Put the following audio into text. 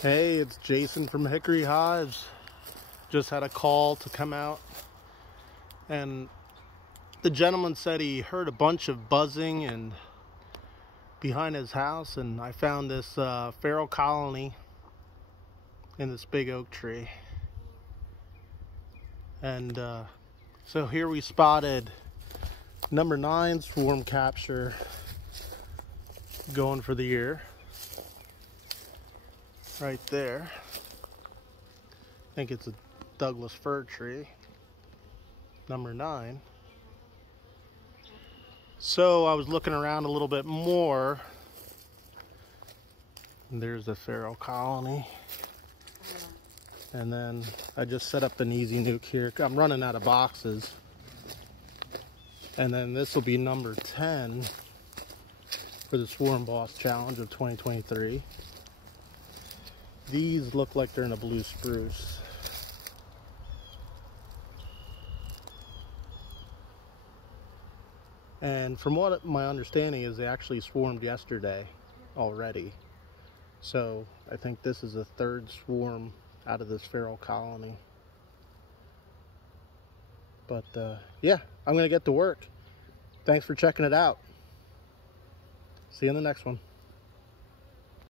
Hey, it's Jason from Hickory Hives. Just had a call to come out, and the gentleman said he heard a bunch of buzzing and behind his house, and I found this feral colony in this big oak tree. And so here we spotted number 9 swarm capture going for the year right there. I think it's a Douglas fir tree, number 9. So I was looking around a little bit more, and there's the feral colony. And then I just set up an easy nuke here. I'm running out of boxes. And then this will be number 10 for the Swarm Boss Challenge of 2023. These look like they're in a blue spruce. And from what my understanding is, they actually swarmed yesterday already. So I think this is the 3rd swarm out of this feral colony. But yeah, I'm gonna get to work. Thanks for checking it out. See you in the next one.